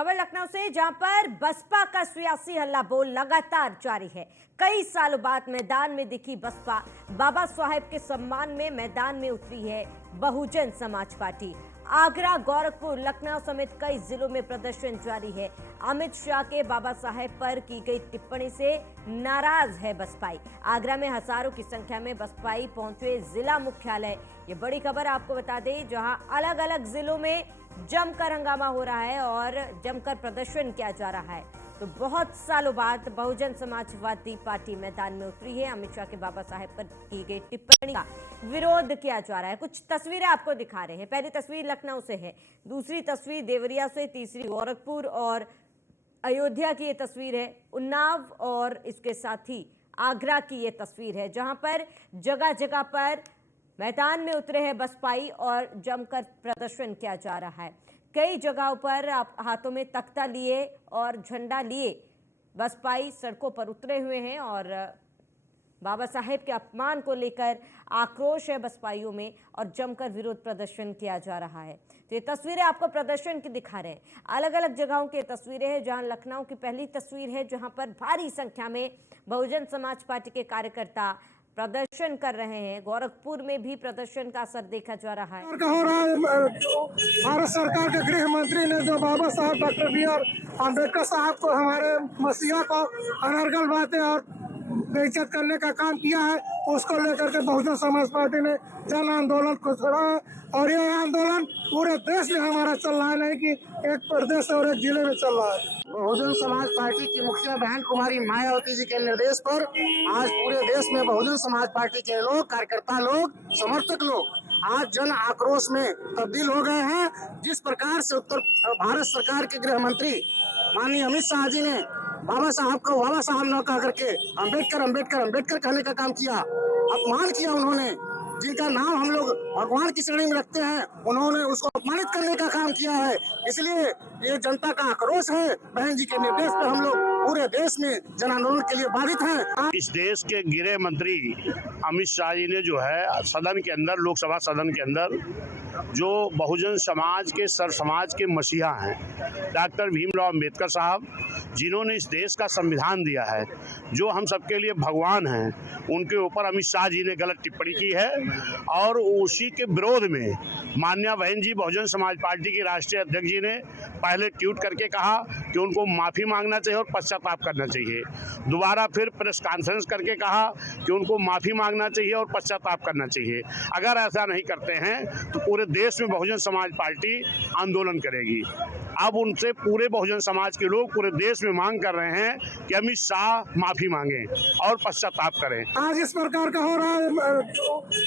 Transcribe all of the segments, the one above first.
खबर लखनऊ से, जहां पर बसपा का सियासी हल्ला बोल लगातार जारी है। कई सालों बाद मैदान में दिखी बसपा। बाबा साहेब के सम्मान में मैदान में उतरी है बहुजन समाज पार्टी। आगरा, गोरखपुर, लखनऊ समेत कई जिलों में प्रदर्शन जारी है। अमित शाह के बाबा साहेब पर की गई टिप्पणी से नाराज है बसपाई। आगरा में हजारों की संख्या में बसपाई पहुंचे जिला मुख्यालय। ये बड़ी खबर आपको बता दें, जहां अलग अलग जिलों में जमकर हंगामा हो रहा है और जमकर प्रदर्शन किया जा रहा है। तो बहुत सालों बाद बहुजन समाजवादी पार्टी मैदान में उतरी है। अमित शाह के बाबा साहेब पर की गई टिप्पणी का विरोध किया जा रहा है। कुछ तस्वीरें आपको दिखा रहे हैं। पहली तस्वीर लखनऊ से है, दूसरी तस्वीर देवरिया से, तीसरी गोरखपुर और अयोध्या की ये तस्वीर है, उन्नाव और इसके साथ ही आगरा की ये तस्वीर है, जहां पर जगह जगह पर मैदान में उतरे हैं बसपाई और जमकर प्रदर्शन किया जा रहा है। कई जगहों पर आप हाथों में तख्ता लिए और झंडा लिए बसपाई सड़कों पर उतरे हुए हैं और बाबा साहेब के अपमान को लेकर आक्रोश है बसपाइयों में और जमकर विरोध प्रदर्शन किया जा रहा है। तो ये तस्वीरें आपको प्रदर्शन की दिखा रहे हैं। अलग अलग जगहों की तस्वीरें हैं, जहां लखनऊ की पहली तस्वीर है, जहां पर भारी संख्या में बहुजन समाज पार्टी के कार्यकर्ता प्रदर्शन कर रहे हैं। गोरखपुर में भी प्रदर्शन का असर देखा जा रहा है। भारत सरकार के गृह मंत्री ने जो बाबा साहब डॉक्टर बी.आर. अम्बेडकर साहब को, हमारे मसीहा को अनर्गल बातें और बेइज्जत करने का काम किया है, उसको लेकर के बहुजन समाज पार्टी ने जन आंदोलन को छोड़ा है। और यह आंदोलन पूरे देश में हमारा चल रहा है, नहीं कि एक प्रदेश और एक जिले में चल रहा है। बहुजन समाज पार्टी की मुखिया बहन कुमारी मायावती जी के निर्देश पर आज पूरे देश में बहुजन समाज पार्टी के लोग, कार्यकर्ता लोग, समर्थक लोग आज जन आक्रोश में तब्दील हो गए हैं। जिस प्रकार से उत्तर भारत सरकार के गृह मंत्री माननीय अमित शाह जी ने बाबा साहब को बाबा साहब न कह करके अम्बेडकर अम्बेडकर अम्बेडकर कहने का काम किया, अपमान किया उन्होंने, जिनका नाम हम लोग भगवान की श्रेणी में रखते हैं, उन्होंने उसको अपमानित करने का काम किया है। इसलिए ये जनता का आक्रोश है। बहन जी के निर्देश पर हम लोग पूरे देश में जन आंदोलन के लिए बाधित हैं। इस देश के गृह मंत्री अमित शाह जी ने जो है सदन के अंदर, लोकसभा सदन के अंदर, जो बहुजन समाज के सर समाज के मसीहा हैं डॉक्टर भीमराव अंबेडकर साहब, जिन्होंने इस देश का संविधान दिया है, जो हम सबके लिए भगवान हैं, उनके ऊपर अमित शाह जी ने गलत टिप्पणी की है। और उसी के विरोध में माननीय बहन जी बहुजन समाज पार्टी की राष्ट्रीय अध्यक्ष जी ने पहले ट्वीट करके कहा कि उनको माफ़ी मांगना चाहिए और पश्चाताप करना चाहिए। दोबारा फिर प्रेस कॉन्फ्रेंस करके कहा कि उनको माफ़ी मांगना चाहिए और पश्चाताप करना चाहिए। अगर ऐसा नहीं करते हैं तो पूरे देश में बहुजन समाज पार्टी आंदोलन करेगी। अब उनसे पूरे बहुजन समाज के लोग पूरे देश में मांग कर रहे हैं कि अमित शाह माफ़ी मांगे और पश्चाताप करें। आज इस प्रकार का हो रहा है।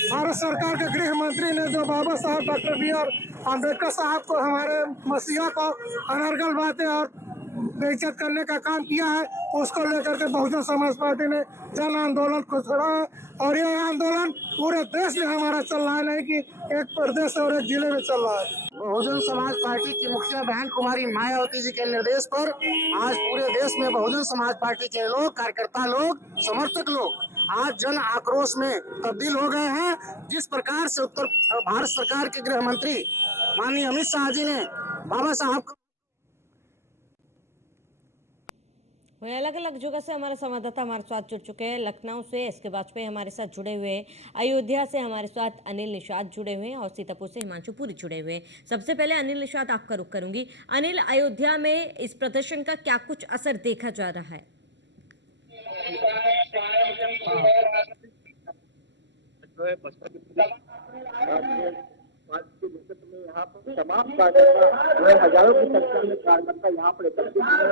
भारत सरकार के गृह मंत्री ने जो बाबा साहब डॉक्टर बी.आर. अम्बेडकर साहब को, हमारे मसीहा को अनर्गल बातें और बेइज्जत करने का काम किया है, उसको लेकर के बहुजन समाज पार्टी ने जन आंदोलन को छोड़ा है। और यह आंदोलन पूरे देश में हमारा चल रहा है, नहीं कि एक प्रदेश और एक जिले में चल रहा है। बहुजन समाज पार्टी की मुखिया बहन कुमारी मायावती जी के निर्देश पर आज पूरे देश में बहुजन समाज पार्टी के लोग, कार्यकर्ता लोग, समर्थक लोग आज जन आक्रोश में तब्दील हो गए हैं। जिस प्रकार से उत्तर भारत सरकार के गृह मंत्री माननीय अमित शाह जी ने बाबा साहब को अलग अलग जगह से हमारे संवाददाता हमारे साथ जुड़ चुके हैं। लखनऊ से एस.के. वाजपेयी हमारे साथ जुड़े हुए हैं, अयोध्या से हमारे साथ अनिल निषाद जुड़े हुए हैं और सीतापुर से हिमांशु पुरी जुड़े हुए हैं। सबसे पहले अनिल निषाद आपका रुख करूंगी। अनिल, अयोध्या में इस प्रदर्शन का क्या कुछ असर देखा जा रहा है? यहाँ पर तमाम कार्यकर्ता हजारों की संख्या में कार्यकर्ता यहाँ पर एकत्रित हुए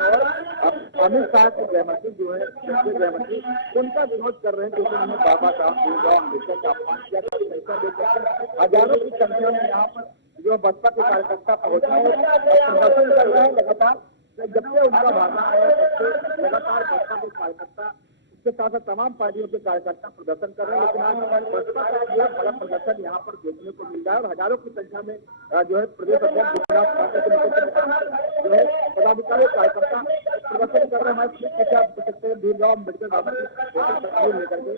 और अमित शाह के गृहमंत्री जो है, गृहमंत्री, उनका विरोध कर रहे हैं, क्योंकि उन्होंने बाबा साहब भीमराव अम्बेडकर का अपमान किया था। हजारों की संख्या में यहाँ पर जो बसपा के कार्यकर्ता पहुंचे हैं, प्रदर्शन कर रहे हैं लगातार। जब से उनका भाषण आया तब लगातार बसपा के कार्यकर्ता, इसके साथ साथ तमाम पार्टियों के कार्यकर्ता प्रदर्शन कर रहे हैं। लेकिन आज बसपा का जो बड़ा प्रदर्शन यहाँ पर देखने को मिल रहा है और हजारों की संख्या में जो है प्रदेश अध्यक्ष जो है पदाधिकारी, कार्यकर्ता प्रदर्शन कर रहे हैं। आप देख सकते हैं भीमराव अम्बेडकर बाबा की लेकर के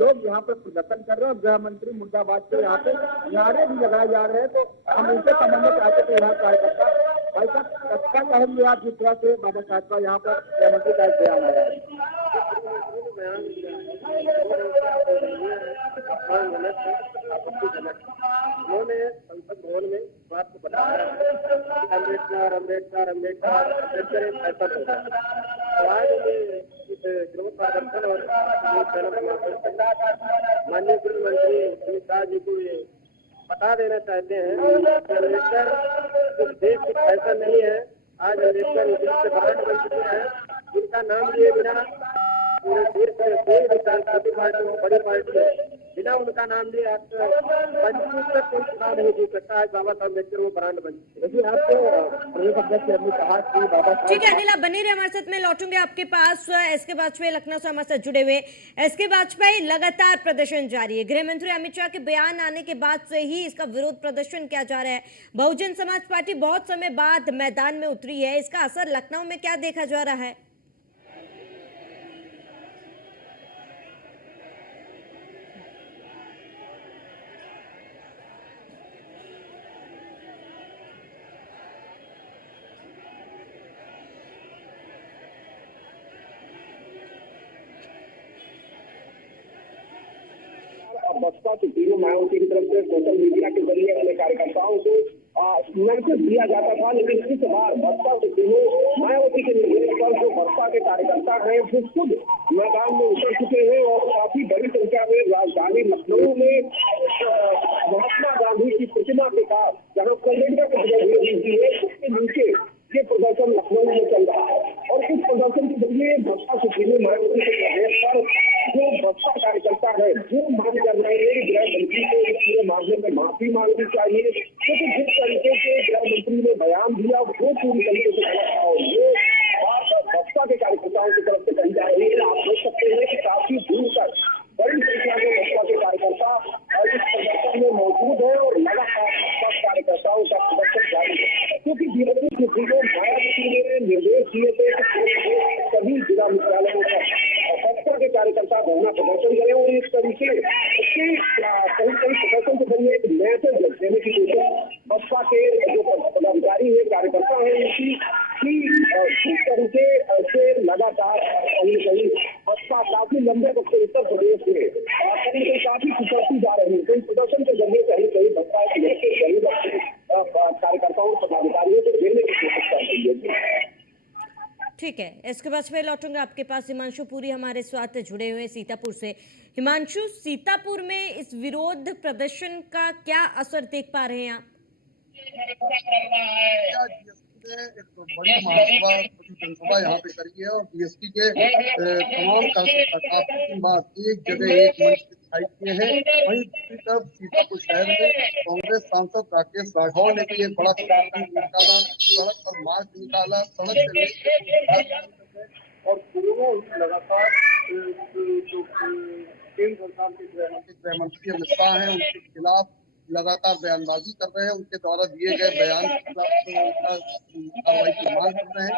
लोग यहाँ पर प्रदर्शन कर रहे हैं। गृह मंत्री मुर्दाबाद के यहाँ पे नारे भी लगाए जा रहे हैं। तो हम उनसे संबंधित आते थे यहाँ कार्यकर्ता भाई साहब कब कहेंगे आप जिस तरह से बाबा साहब का यहाँ पर गृहमंत्री का एक बयान आया है? उन्होंने संसद भवन में बात को बताया अम्बेडकर अम्बेडकर अम्बेडकर अम्बेडकर एक फैसल हो गया। आज इस गृह प्रदर्शन और माननीय गृह मंत्री अमित शाह जी को ये बता देना चाहते हैं कि अम्बेडकर इस देश की फैसल नहीं है। आज अम्बेडकर इस देश से बाहर बन चुके हैं, जिनका नाम लिए बिना पूरे देश में कोई भी छोटी पार्टी हो बड़ी पार्टी है, बिना उनका नाम लिए आज 25 तक कोई चुनाव नहीं जीत सकता है। बाबा साहब अम्बेडकर वो ब्रांड बन चुके हैं। देखिए आपको प्रदेश अध्यक्ष ने कहा कि बाबा साहब ठीक है अनिल, आप बनी रहे हमारे साथ, में लौटूंगे आपके पास। एस के वाजपेयी लखनऊ से हमारे साथ जुड़े हुए। एस के वाजपेयी, लगातार प्रदर्शन जारी है। गृह मंत्री अमित शाह के बयान आने के बाद से ही इसका विरोध प्रदर्शन किया जा रहा है। बहुजन समाज पार्टी बहुत समय बाद मैदान में उतरी है, इसका असर लखनऊ में क्या देखा जा रहा है? बसपा सुप्रीमो मायावती की तरफ से सोशल मीडिया के जरिए अपने कार्यकर्ताओं को मैसेज दिया जाता था, लेकिन इस बार बसपा सुप्रीमो मायावती के निर्देश पर जो बसपा के कार्यकर्ता हैं वो खुद मैदान में उतर चुके हैं और काफी बड़ी संख्या में राजधानी लखनऊ में महात्मा गांधी की प्रतिमा के पास जहां कैलेंडर की जगह उसके नीचे ये प्रदर्शन लखनऊ में चल रहा है। और इस प्रदर्शन के जरिए बसपा सुप्रीमो मायावती के निर्देश पर जो बसपा कार्यकर्ता है वो मांग कर रहे हैं गृह मंत्री को इस पूरे मामले में माफी मांगनी चाहिए, क्योंकि जिस तरीके से गृह मंत्री ने बयान दिया वो पूरी तरीके से गलत था। और ये बात बसपा के कार्यकर्ताओं की तरफ से कही जा रही है। आप देख सकते हैं कि काफी दूर तक बड़ी संख्या में बसपा के कार्यकर्ता इस प्रदर्शन में मौजूद है और लगातार बसपा कार्यकर्ताओं का प्रदर्शन जारी है, क्योंकि बीएसपी सुप्रीमो मायावती ने निर्देश दिए थे कि सभी जिला मुख्यालयों पर बसपा के कार्यकर्ता धरना प्रदर्शन करें और इस तरीके से कहीं प्रदर्शन के जरिए एक मैसेज देने की कोशिश बसपा के जो पदाधिकारी है कार्यकर्ता है उनकी इस तरीके से लगातार कहीं कहीं बसपा काफी लंबे वक्त से उत्तर प्रदेश में कहीं कहीं काफी पिछड़ती जा रही है। प्रदर्शन के जरिए कहीं कहीं बसपा के कार्यकर्ताओं पदाधिकारियों को देने की कोशिश कर रही है। ठीक है, इसके बाद में लौटूंगा आपके पास। हिमांशु पुरी हमारे साथ जुड़े हुए सीतापुर से। हिमांशु, सीतापुर में इस विरोध प्रदर्शन का क्या असर देख पा रहे हैं आप? एक बड़ी महासभा जनसभा यहाँ पे करी है और बीएसपी के तमाम कार्यकर्ता के बाद एक जगह एक मंच दिखाई दिए हैं। वहीं दूसरी तरफ सीतापुर शहर में कांग्रेस सांसद राकेश राठौर ने भी एक बड़ा निकाला, सड़क पर मार्च निकाला, सड़क से लेकर और दोनों लगातार जो केंद्र सरकार के गृह मंत्री अमित शाह हैं उनके खिलाफ लगातार बयानबाजी कर रहे हैं, उनके द्वारा दिए गए बयान के खिलाफ कार्रवाई की मांग कर रहे हैं।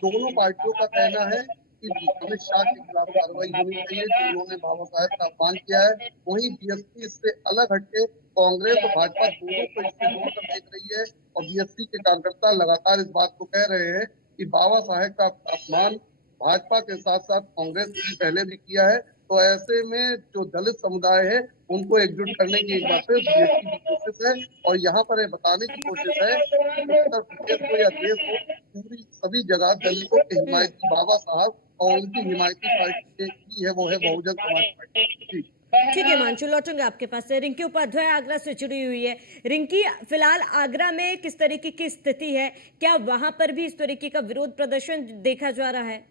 दोनों पार्टियों का कहना है कि अमित शाह के खिलाफ कार्रवाई होनी चाहिए जो उन्होंने बाबा साहब का अपमान किया है। वहीं बीएसपी इससे अलग हटके कांग्रेस और भाजपा दोनों को इससे जोड़कर देख रही है और बीएसपी के कार्यकर्ता लगातार इस बात को कह रहे हैं कि बाबा साहब का अपमान भाजपा के साथ साथ कांग्रेस ने पहले भी किया है। तो ऐसे में जो दलित समुदाय है उनको एकजुट करने की एक बार फिर बीएसपी की कोशिश है और यहाँ पर बताने की कोशिश है कि उत्तर प्रदेश को या देश को पूरी सभी जगह दलितों के हिमायती बाबा साहब और उनकी हिमायती पार्टी की है वो है बहुजन समाज पार्टी। ठीक है मांचू, लौटूंगे आपके पास से। रिंकी उपाध्याय आगरा से जुड़ी हुई है। रिंकी, फिलहाल आगरा में किस तरीके की स्थिति है? क्या वहां पर भी इस तरीके का विरोध प्रदर्शन देखा जा रहा है?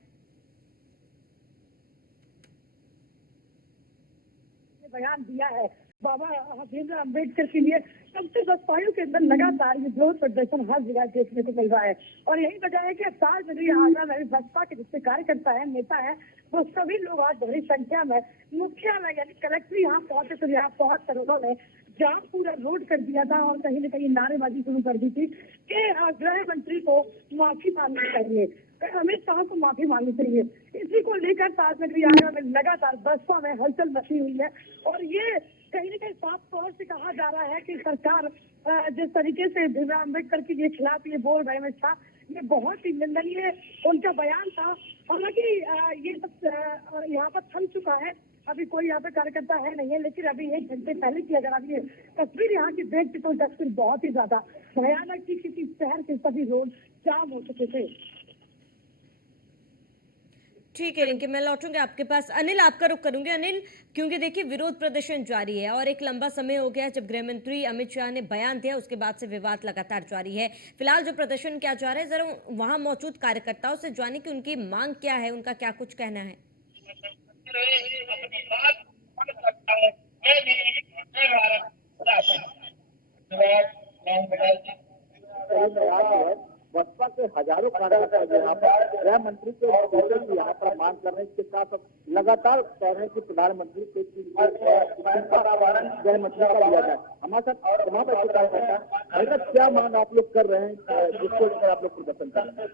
बयान दिया है बाबा भीमराव अम्बेडकर के लिए, तब से बसपाइयों के अंदर लगातार ये विरोध प्रदर्शन हर जगह देखने को मिल रहा है। और यही वजह है कि साल में आगरा में बसपा के जितने कार्यकर्ता है, नेता है, वो सभी लोग आज बड़ी संख्या में मुख्यालय यानी कलेक्टर यहाँ पहुंचे। तो यहाँ पहुंच कर उन्होंने जाम पूरा रोड कर दिया था और कहीं न कहीं नारेबाजी शुरू कर दी थी कि गृह मंत्री को माफी मांगनी चाहिए, अमित शाह को माफी मांगनी चाहिए। इसी को लेकर ताजनगरी आगरा में लगातार बसपा में हलचल मची हुई है और ये कहीं न कहीं साफ तौर से कहा जा रहा है कि सरकार जिस तरीके से भीमराव अम्बेडकर के खिलाफ ये बोल रहे हैं अमित शाह, ये बहुत ही निंदनीय उनका बयान था। हालांकि ये सब यहाँ पर थम चुका है, अभी कोई यहाँ पे कार्यकर्ता है नहीं है, लेकिन अभी 1 घंटे पहले की अगर आप ये तस्वीर यहाँ की देखते तो तस्वीर बहुत ही ज्यादा भयानक थी, किसी शहर के सभी रोड जाम हो चुके थे। ठीक है रिंकी, मैं लौटूंगी आपके पास। अनिल, आपका रुख करूंगी। अनिल, क्योंकि देखिए विरोध प्रदर्शन जारी है और एक लंबा समय हो गया जब गृह मंत्री अमित शाह ने बयान दिया, उसके बाद से विवाद लगातार जारी है। फिलहाल जो प्रदर्शन किया जा रहा है, जरा वहां मौजूद कार्यकर्ताओं से जाने की उनकी मांग क्या है, उनका क्या कुछ कहना है। बसपा के हजारों कार्यकर्ता यहाँ पर गृह मंत्री के यहाँ पर मांग कर रहे हैं। इसके साथ लगातार कह रहे हैं कि प्रधानमंत्री से गृह मंत्री का लिया जाए। हमारे साथ तमाम ऐसे कार्यकर्ता क्या मांग आप लोग कर रहे हैं, जिसको लेकर आप लोग प्रदर्शन कर रहे हैं?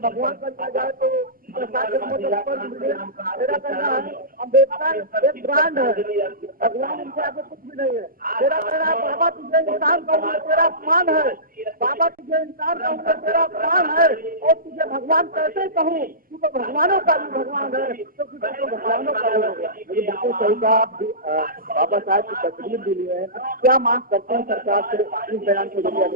भगवान का लिया जाए तो मेरा कहना है अम्बेडकर एक ब्रांड है, भगवान इनसे आगे कुछ भी नहीं है। मेरा कहना है बाबा तुझे इंसान कहूँगा तेरा अपमान है, बाबा तुझे इंसान कहूँगा तेरा अपमान है, और तुझे भगवान कैसे कहूँ, तू तो भगवानों का भी भगवान है, तो भगवानों का भी। बिल्कुल सही कहा, बाबा साहब की तस्वीर भी ली है। क्या मांग करते हैं सरकार से इस बयान के जरिए?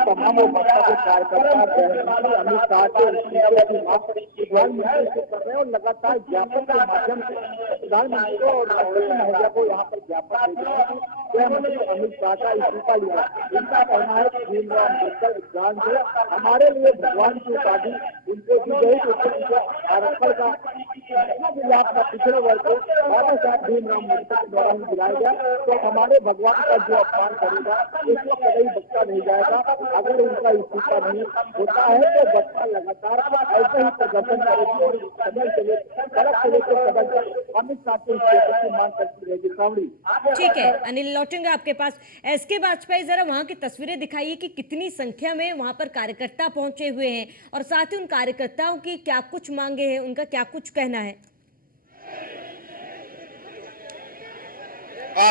तमाम कार्यकर्ता अमित शाह के प्रधानमंत्री कर रहे हैं और लगातार ज्ञापन के माध्यम से प्रधानमंत्री को और महिला को यहाँ पर ज्ञापन दे रहे हैं। गृहमंत्री अमित शाह का इस्तीफा लिया। इनका कहना है कि भीमराव अम्बेडकर विज्ञान से हमारे लिए भगवान की उपाधि उनको दी गई, तो आरक्षण का पिछड़े वर्ग को बाबा साहब भीमराव अम्बेडकर के द्वारा ही दिलाया गया, तो हमारे भगवान का जो अपमान करेगा उसको कभी बख्शा नहीं जाएगा। अगर उनका इस्तीफा नहीं होता है तो बच्चा लगातार ऐसे ही प्रदर्शन करेगी और सदन से लेकर सड़क से लेकर सदन तक अमित शाह के इस्तीफे की मांग करती रहेगी। सावड़ी, ठीक है अनिल, लौटेंगे आपके पास। एसके वाजपेयी, जरा वहां की तस्वीरें दिखाइए कि कितनी संख्या में वहां पर कार्यकर्ता पहुंचे हुए हैं और साथ ही उन कार्यकर्ताओं की क्या कुछ मांगे हैं, उनका क्या कुछ कहना है।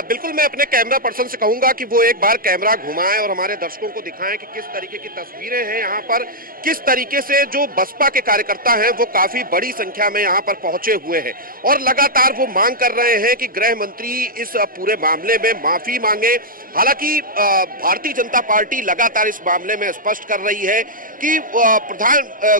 बिल्कुल, मैं अपने कैमरा पर्सन से कहूंगा कि वो एक बार कैमरा घुमाएं और हमारे दर्शकों को दिखाएं कि किस तरीके की तस्वीरें हैं यहाँ पर, किस तरीके से जो बसपा के कार्यकर्ता हैं वो काफी बड़ी संख्या में यहाँ पर पहुंचे हुए हैं और लगातार वो मांग कर रहे हैं कि गृह मंत्री इस पूरे मामले में माफी मांगे। हालांकि भारतीय जनता पार्टी लगातार इस मामले में स्पष्ट कर रही है कि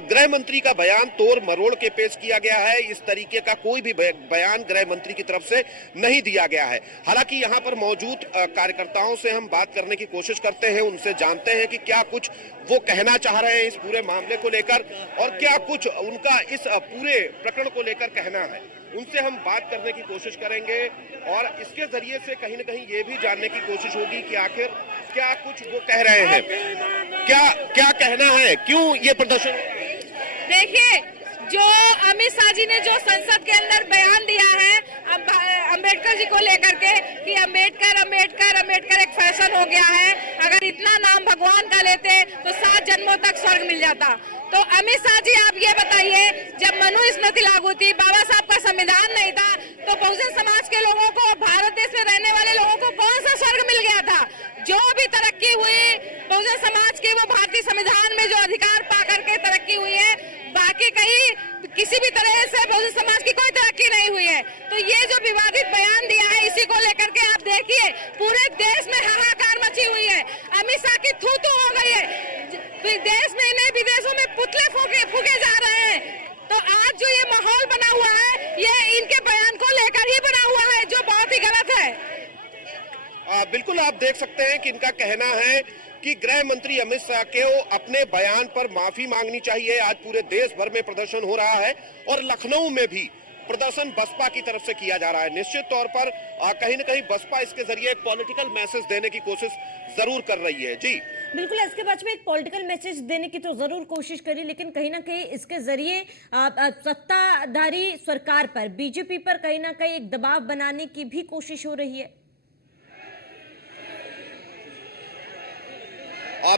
गृह मंत्री का बयान तोड़ मरोड़ के पेश किया गया है, इस तरीके का कोई भी बयान गृह मंत्री की तरफ से नहीं दिया गया है। हालांकि यहाँ पर मौजूद कार्यकर्ताओं से हम बात करने की कोशिश करते हैं, उनसे जानते हैं कि क्या कुछ वो कहना चाह रहे हैं इस पूरे मामले को लेकर और क्या कुछ उनका इस पूरे प्रकरण को लेकर कहना है। उनसे हम बात करने की कोशिश करेंगे और इसके जरिए से कहीं न कहीं ये भी जानने की कोशिश होगी कि आखिर क्या कुछ वो कह रहे हैं, क्या कहना है, क्यों ये प्रदर्शन। देखिए, जो अमित शाह जी ने जो संसद के अंदर बयान दिया है अम्बेडकर जी को लेकर के कि अम्बेडकर एक फैशन हो गया है, अगर इतना नाम भगवान का लेते तो 7 जन्मों तक स्वर्ग मिल जाता। तो अमित शाह जी आप ये बताइए, जब मनुस्मृति लागू थी, बाबा साहब का संविधान नहीं था, तो बहुजन समाज के लोगों को, भारत देश में रहने वाले लोगों को कौन सा स्वर्ग मिल गया था? जो भी तरक्की हुई बहुजन समाज की, वो भारतीय संविधान में जो अधिकार पा करके तरक्की हुई है, बाकी कहीं किसी भी तरह से बहुजन समाज की कोई तरक्की नहीं हुई है। तो ये जो विवादित बयान दिया है, इसी को लेकर के आप देखिए पूरे देश में हाहाकार मची हुई है। अमित शाह की थू-थू हो गई है, देश में नहीं विदेशों में पुतले फूके जा रहे हैं। तो आज जो ये माहौल बना हुआ है, ये इनके बयान को लेकर ही बना हुआ है, जो बहुत ही गलत है। बिल्कुल, आप देख सकते हैं कि इनका कहना है कि गृह मंत्री अमित शाह को अपने बयान पर माफी मांगनी चाहिए। आज पूरे देश भर में प्रदर्शन हो रहा है और लखनऊ में भी प्रदर्शन बसपा की तरफ से किया जा रहा है। निश्चित तौर पर कहीं न कहीं बसपा इसके जरिए एक पॉलिटिकल मैसेज देने की कोशिश जरूर कर रही है। जी बिल्कुल, इसके बाद में एक पॉलिटिकल मैसेज देने की तो जरूर कोशिश करी, लेकिन कहीं ना कहीं इसके जरिए सत्ताधारी सरकार पर, बीजेपी पर कहीं ना कहीं एक दबाव बनाने की भी कोशिश हो रही है।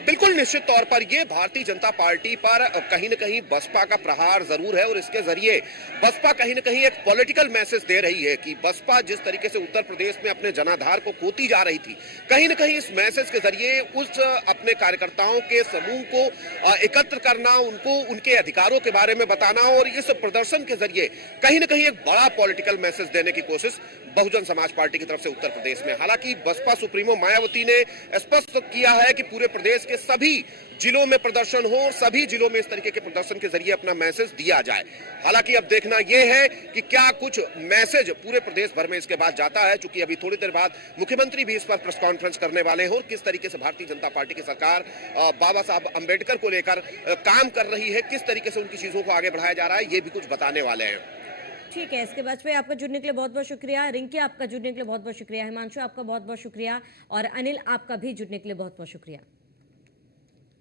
बिल्कुल निश्चित तौर पर ये भारतीय जनता पार्टी पर कहीं न कहीं बसपा का प्रहार जरूर है और इसके जरिए बसपा कहीं न कहीं एक पॉलिटिकल मैसेज दे रही है कि बसपा जिस तरीके से उत्तर प्रदेश में अपने जनाधार को खोती जा रही थी, कहीं न कहीं इस मैसेज के जरिए उस अपने कार्यकर्ताओं के समूह को एकत्र करना, उनको उनके अधिकारों के बारे में बताना और इस प्रदर्शन के जरिए कहीं न कहीं एक बड़ा पॉलिटिकल मैसेज देने की कोशिश बहुजन समाज पार्टी की तरफ से उत्तर प्रदेश में। हालांकि बसपा सुप्रीमो मायावती ने स्पष्ट किया है कि पूरे प्रदेश के सभी जिलों में प्रदर्शन हो, सभी जिलों में इस तरीके के प्रदर्शन के जरिए अपना मैसेज दिया जाए। हालांकि अब देखना यह है कि क्या कुछ मैसेज पूरे प्रदेश भर में इसके बाद जाता है, क्योंकि अभी थोड़ी देर बाद मुख्यमंत्री भी इस पर प्रेस कॉन्फ्रेंस करने वाले हैं और किस तरीके से भारतीय जनता पार्टी की सरकार बाबा साहब अंबेडकर को लेकर काम कर रही है, किस तरीके से उनकी चीजों को आगे बढ़ाया जा रहा है, ये भी कुछ बताने वाले हैं। ठीक है, इसके बाद में आपका जुड़ने के लिए बहुत बहुत शुक्रिया। रिंकी, आपका जुड़ने के लिए बहुत बहुत शुक्रिया। हिमांशु, आपका बहुत बहुत शुक्रिया। और अनिल, आपका भी जुड़ने के लिए बहुत बहुत शुक्रिया।